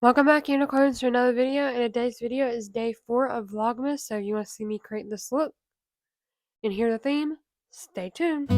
Welcome back, unicorns, to another video, and today's video is day 4 of Vlogmas, so if you want to see me create this look and hear the theme, stay tuned.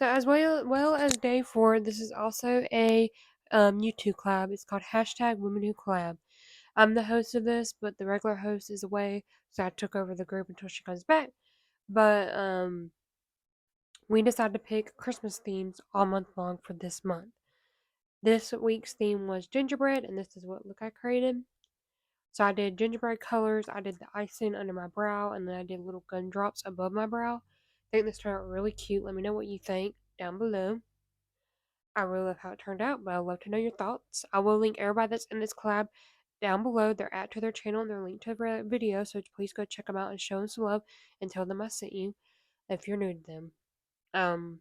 So as well as day 4, this is also a YouTube collab. It's called #WomenWhoCollab. I'm the host of this, but the regular host is away, so I took over the group until she comes back. But we decided to pick Christmas themes all month long for this month. This week's theme was gingerbread, and this is what look I created. So I did gingerbread colors, I did the icing under my brow, and then I did little gumdrops above my brow. I think this turned out really cute. Let me know what you think down below. I really love how it turned out, but I'd love to know your thoughts. I will link everybody that's in this collab down below. They're at to their channel and they're linked to their video, so please go check them out and show them some love and tell them I sent you if you're new to them.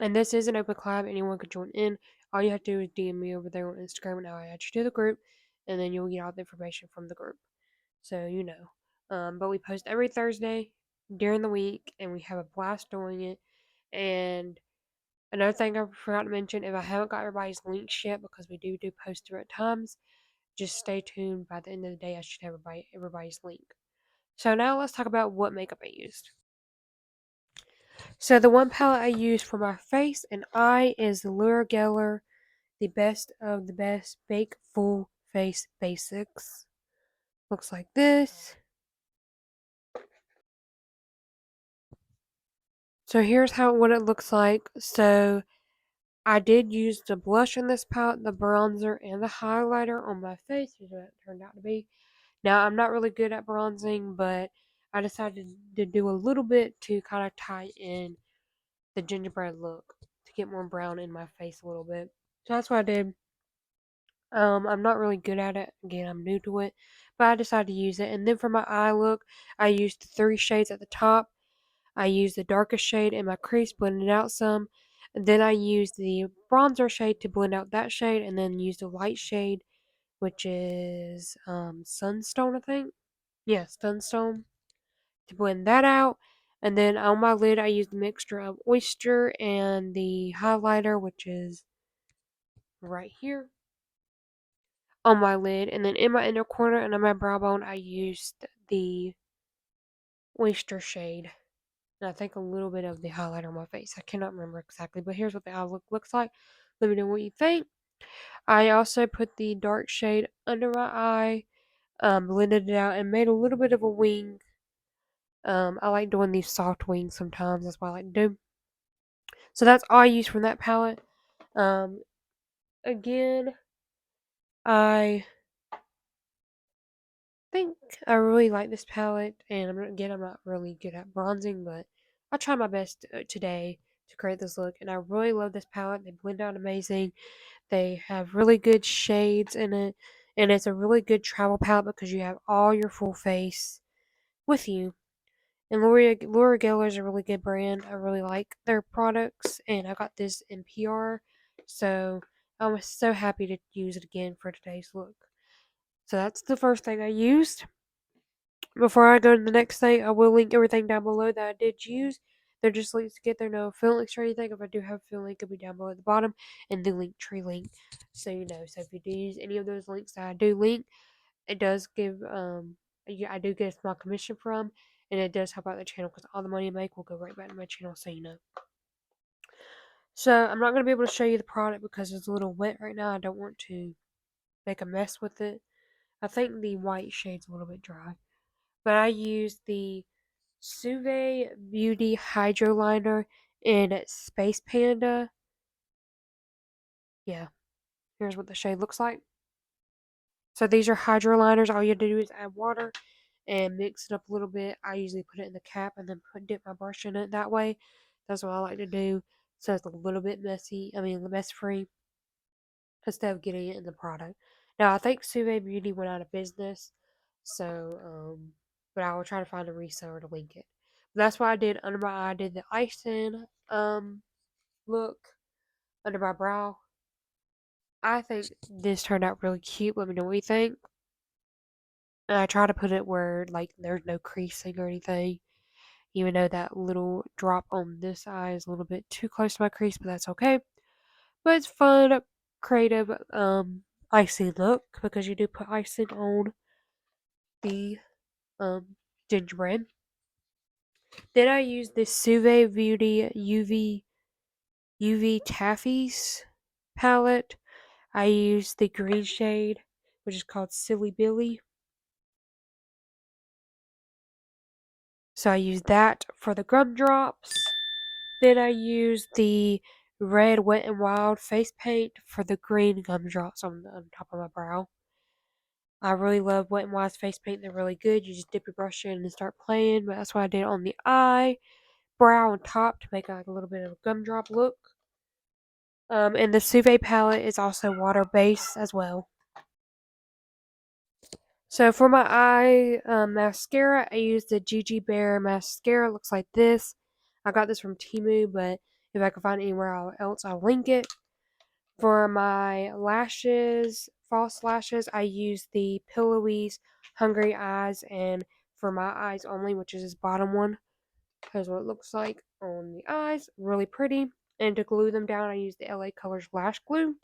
And this is an open collab. Anyone could join in. All you have to do is DM me over there on Instagram and I'll add you to the group, and then you'll get all the information from the group. So you know. But we post every Thursday during the week, and we have a blast doing it. And another thing I forgot to mention, if I haven't got everybody's links yet, because we do post different times, just stay tuned. By the end of the day, I should have everybody's link. So now let's talk about what makeup I used. So the one palette I used for my face and eye is the Laura Geller, the best of the best Bake Full Face Basics. Looks like this. So here's what it looks like. So I did use the blush in this palette, the bronzer, and the highlighter on my face. Here's what it turned out to be. Now, I'm not really good at bronzing, but I decided to do a little bit to kind of tie in the gingerbread look to get more brown in my face a little bit. So that's what I did. I'm not really good at it. Again, I'm new to it, but I decided to use it. And then for my eye look, I used 3 shades at the top. I used the darkest shade in my crease, blended out some. And then I used the bronzer shade to blend out that shade, and then used a light shade, which is Sunstone, I think. Yeah, Sunstone, to blend that out. And then on my lid, I used a mixture of Oyster and the highlighter, which is right here on my lid. And then in my inner corner and on my brow bone, I used the Oyster shade. And I think a little bit of the highlighter on my face. I cannot remember exactly, but here's what the eye look looks like. Let me know what you think. I also put the dark shade under my eye, blended it out, and made a little bit of a wing. I like doing these soft wings sometimes. That's what I like to do. So that's all I use from that palette. Again, I think I really like this palette, and I'm not really good at bronzing, but I'll try my best today to create this look. And I really love this palette. They blend out amazing. They have really good shades in it, and it's a really good travel palette because you have all your full face with you. And Laura Geller is a really good brand. I really like their products, and I got this in PR, so I was so happy to use it again for today's look. So that's the first thing I used. Before I go to the next thing, I will link everything down below that I did use. They're just links to get there, no affiliate links or anything. If I do have a affiliate link, it'll be down below at the bottom, and the link tree link, so you know. So if you do use any of those links that I do link, it does give I do get a small commission from, and it does help out the channel because all the money I make will go right back to my channel, so you know. So I'm not gonna be able to show you the product because it's a little wet right now. I don't want to make a mess with it. I think the white shade's a little bit dry, but I used the Suve Beauty Hydro Liner in Space Panda. Yeah, here's what the shade looks like. So these are hydro liners. All you have to do is add water and mix it up a little bit. I usually put it in the cap and then dip my brush in it that way. That's what I like to do. So it's a little bit messy. I mean, mess free instead of getting it in the product. Now I think Suve Beauty went out of business, so but I will try to find a reseller to link it. But that's what I did under my eye. I did the icing look under my brow. I think this turned out really cute. Let me know what you think. And I try to put it where like there's no creasing or anything. Even though that little drop on this eye is a little bit too close to my crease, but that's okay. But it's fun, creative icing look because you do put icing on the gingerbread. Then I used the Suve Beauty UV Taffies palette. I used the green shade, which is called Silly Billy. So I used that for the gumdrops. Then I used the red Wet n Wild face paint for the green gumdrops on top of my brow. I really love Wet n Wild's face paint. They're really good. You just dip your brush in and start playing. But that's what I did on the eye, brow, and top to make like a little bit of a gumdrop look. And the Suve palette is also water based as well. So for my eye mascara, I used the Gigi Bear mascara. It looks like this. I got this from Temu, but if I can find it anywhere else, I'll link it. For my lashes, false lashes, I used the Pillowies Hungry Eyes, and for my eyes only, which is this bottom one, here's what it looks like on the eyes. Really pretty. And to glue them down, I used the LA Colors Lash Glue.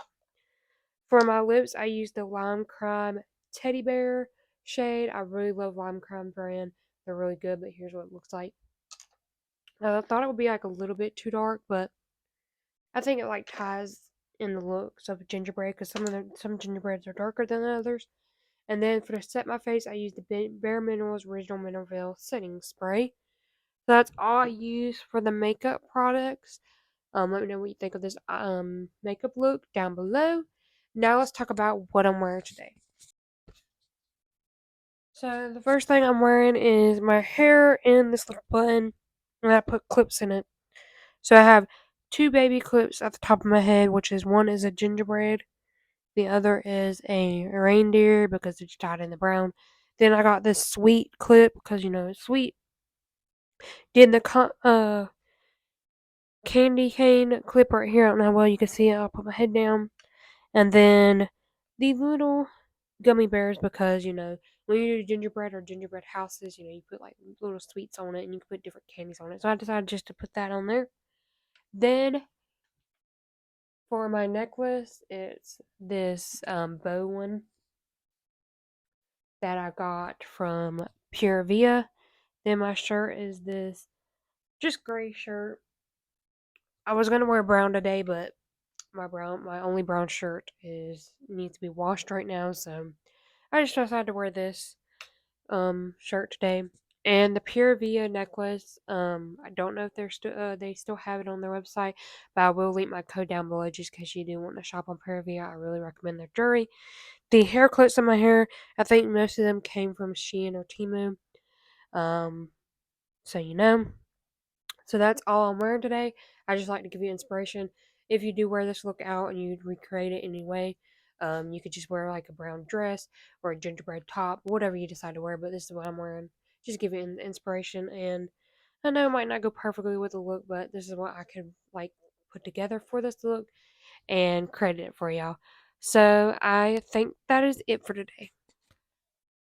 For my lips, I used the Lime Crime Teddy Bear shade. I really love Lime Crime brand. They're really good, but here's what it looks like. I thought it would be like a little bit too dark, but I think it like ties in the looks of gingerbread because some gingerbreads are darker than others. And then for to set my face, I used the Bare Minerals Original Mineral Veil Setting Spray. So that's all I use for the makeup products. Let me know what you think of this makeup look down below. Now let's talk about what I'm wearing today. So the first thing I'm wearing is my hair in this little bun, and I put clips in it. So I have two baby clips at the top of my head, which is one is a gingerbread, the other is a reindeer because it's dyed in the brown. Then I got this sweet clip because you know it's sweet. Then the candy cane clip right here. I don't know how well you can see it. I'll put my head down, and then the little gummy bears because you know when you do gingerbread or gingerbread houses, you know you put like little sweets on it and you can put different candies on it. So I decided just to put that on there. Then for my necklace, it's this bow one that I got from Pure Via. Then my shirt is this just gray shirt. I was gonna wear brown today, but my only brown shirt is needs to be washed right now, so I just decided to wear this shirt today. And the Pure Via necklace, I don't know if they still have it on their website, but I will link my code down below just in case you do want to shop on Pure Via. I really recommend their jewelry. The hair clips on my hair, I think most of them came from Shein or Temu. Um, so you know. So that's all I'm wearing today. I just like to give you inspiration. If you do wear this look out and you recreate it anyway, you could just wear like a brown dress or a gingerbread top, whatever you decide to wear. But this is what I'm wearing. Just give you inspiration. And I know it might not go perfectly with the look, but this is what I could like put together for this look and credit it for y'all. So I think that is it for today.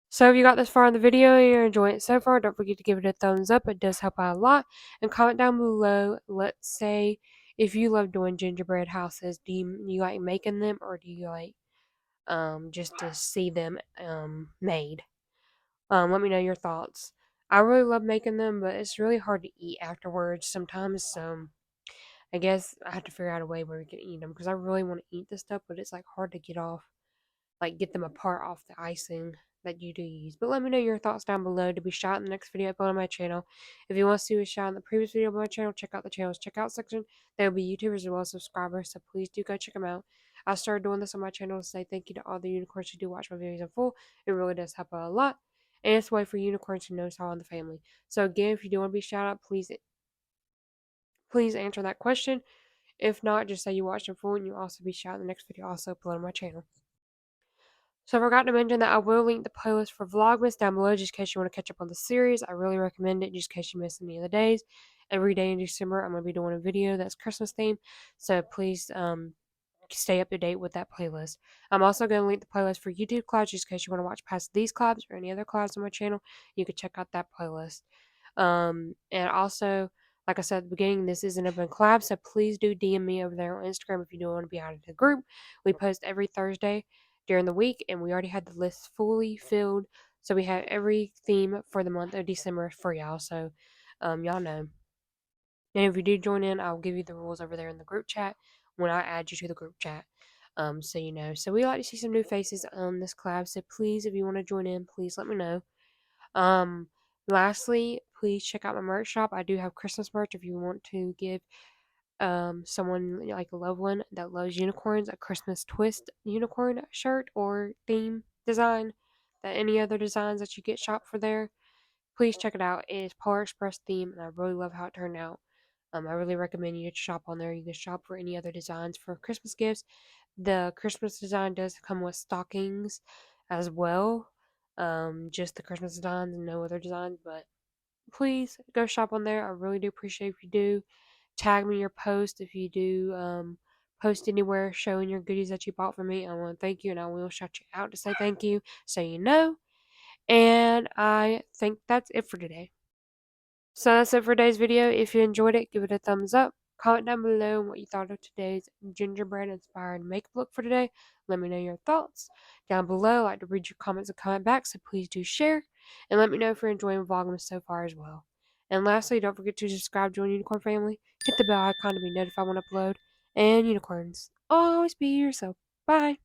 So if you got this far in the video and you're enjoying it so far, don't forget to give it a thumbs up. It does help out a lot. And comment down below. Let's say if you love doing gingerbread houses, do you like making them or do you like just to see them made? Let me know your thoughts. I really love making them, but it's really hard to eat afterwards sometimes. So I guess I have to figure out a way where we can eat them because I really want to eat this stuff, but it's like hard to get off like get them apart off the icing that you do use. But let me know your thoughts down below to be shot in the next video uploaded on my channel. If you want to see a shot in the previous video on my channel, check out the channel's checkout section. There will be YouTubers as well as subscribers, so please do go check them out. I started doing this on my channel to say thank you to all the unicorns who do watch my videos in full. It really does help out a lot. And it's a way for unicorns to notice all in the family. So again, if you do want to be shout out, please answer that question. If not, just say you watched in full and you'll also be shouted in the next video also uploaded on my channel. So I forgot to mention that I will link the playlist for Vlogmas down below just in case you want to catch up on the series. I really recommend it just in case you miss any of the days. Every day in December, I'm going to be doing a video that's Christmas themed. So please stay up to date with that playlist. I'm also going to link the playlist for YouTube collabs just in case you want to watch past these collabs or any other collabs on my channel. You can check out that playlist. And also, like I said at the beginning, this is an open collab, so please do DM me over there on Instagram if you do want to be added to the group. We post every Thursday during the week, and we already had the list fully filled. So we have every theme for the month of December for y'all. So Y'all know. And if you do join in, I'll give you the rules over there in the group chat when I add you to the group chat. So you know. So we like to see some new faces on this collab. So please, if you want to join in, please let me know. Um, Lastly, please check out my merch shop. I do have Christmas merch if you want to give someone like a loved one that loves unicorns a Christmas twist unicorn shirt or theme design. That any other designs that you get shop for there, please check it out. It is Polar Express theme, and I really love how it turned out. I really recommend you to shop on there. You can shop for any other designs for Christmas gifts. The Christmas design does come with stockings as well. Just the Christmas designs and no other designs, but please go shop on there. I really do appreciate if you do. Tag me your post if you do post anywhere showing your goodies that you bought for me. I want to thank you, and I will shout you out to say thank you so you know. And I think that's it for today. So that's it for today's video. If you enjoyed it, give it a thumbs up. Comment down below what you thought of today's gingerbread inspired makeup look for today. Let me know your thoughts down below. I like to read your comments and comment back, so please do share. And let me know if you're enjoying vlogmas so far as well. And lastly, don't forget to subscribe to the Unicorn family. Hit the bell icon to be notified when I upload. And unicorns, always be yourself. Bye.